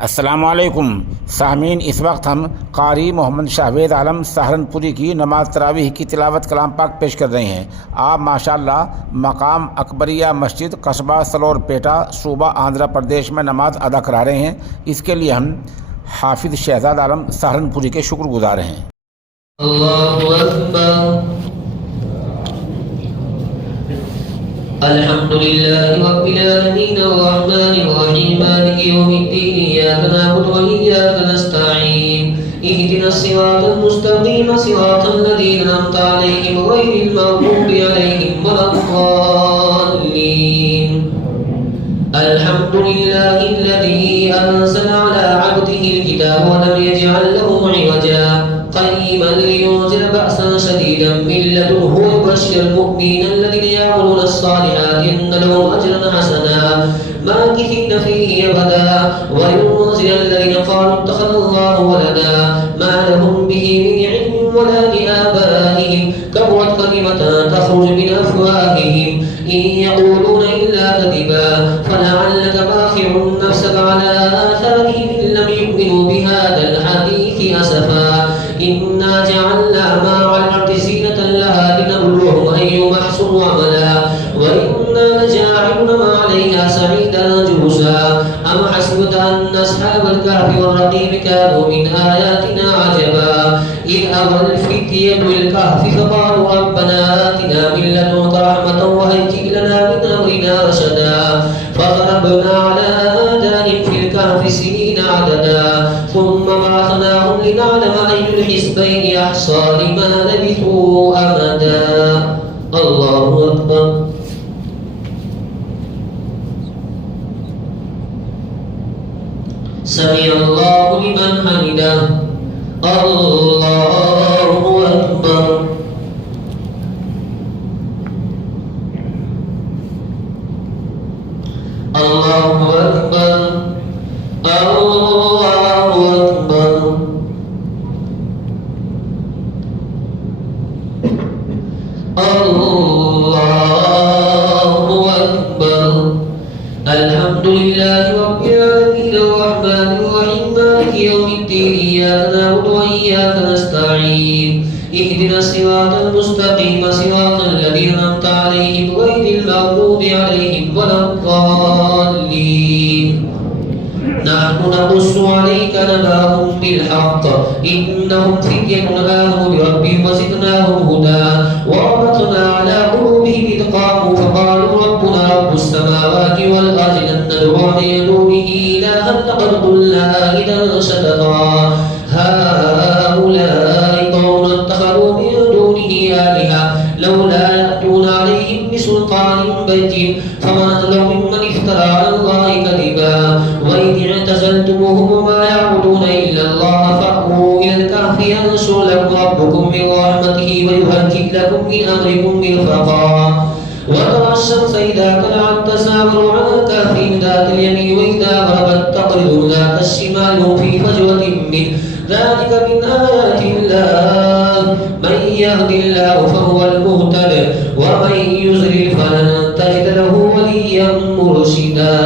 अस्सलामुअलैकुम साहमीन, इस वक्त हम कारी मोहम्मद शाहवेद आलम सहारनपुरी की नमाज तरावीह की तिलावत कलाम पाक पेश कर रहे हैं। आप माशाअल्लाह मकाम अकबरिया मस्जिद कस्बा सलोरपेटा सूबा आंध्र प्रदेश में नमाज अदा करा रहे हैं। इसके लिए हम हाफिज़ शहजाद आलम सहारनपुरी के शुक्रगुजार हैं। अल्लाहु अकबर। अल्हम्दुलिल्लाहि रब्बिल आलमीन अर्रहमानिर रहीम मालिकि यौमिद्दीन इय्याका नअबुदु व इय्याका नस्तईन इहदिनस सिरातल मुस्तक़ीम सिरातल लज़ीना अनअमता अलैहिम गैरिल मग़्दूबि अलैहिम वलद्दाल्लीन। अल्हम्दुलिल्लाहिल्लज़ी अंज़ला अला अब्दिहिल किताब व लम यजअल लहु इवजा قيما لينذر بأسا شديدا من لدنه ويبشر المؤمنين الذين يعملون الصالحات أن لهم أجرا حسنا ماكثين فيه أبدا وينذر الذين قالوا اتخذ الله ولدا ما لهم به من علم ولا لآبائهم كبرت كلمة تخرج من أفواههم إن يقولون إلا كذبا فلعلك باخع نفسك على آثارهم إن لم يؤمنوا بهذا الحديث أسفا إنا جعلنا ما على الأرض زينة لها لنبلوهم أيهم أحسن عملا وإنا لجاعلون ما عليها صعيدا جرزا أم حسبت أن أصحاب الكهف والرقيم كانوا من آياتنا عجبا إذ أوى الفتية الكهف فقالوا ربنا آتنا من لدنك رحمة وهيئ لنا من أمرنا رشدا فضربنا على آذانهم في الكهف سنين عددا ثم بعثناهم لنعلم أي الحزبين أحصى لما لبثوا أمدا. الله أكبر. سمع الله لمن حمده. الله أكبر. الله أكبر. الله أكبر. الله أكبر. الحمد لله رب العالمين الرحمن الرحيم مالك يوم الدين إياك نعبد وإياك نستعين اهدنا الصراط المستقيم صراط الذين أنعمت عليهم غير المغضوب عليهم ولا الضالين. نحن نقص عليك نبأهم بالحق إنهم فتية آمنوا بربهم وزدناهم هدى وربطنا على قلوبهم إذ قاموا فقالوا ربنا رب السماوات والأرض لن ندعو من دونه إلها لقد قلنا إذا شططا هؤلاء قوم اتخذوا من دونه آلهة لولا يأتون عليهم بسلطان بين فما ظلموا ممن افترى على الله كذبا وإذ اعتزلتموهم وما يعبدون إلا الله فأووا إلى الكهف ينشر لكم ربكم من رحمته ويهيئ لكم من أمركم مرفقا وترى الشمس إذا طلعت تزاور عن كهفهم ذات اليمين وإذا غربت تقرضهم ذات الشمال هم في فجوة منه ذلك من آيات الله من يهد الله فهو المهتد ومن يضلل فلن تجد له وليا مرشدا.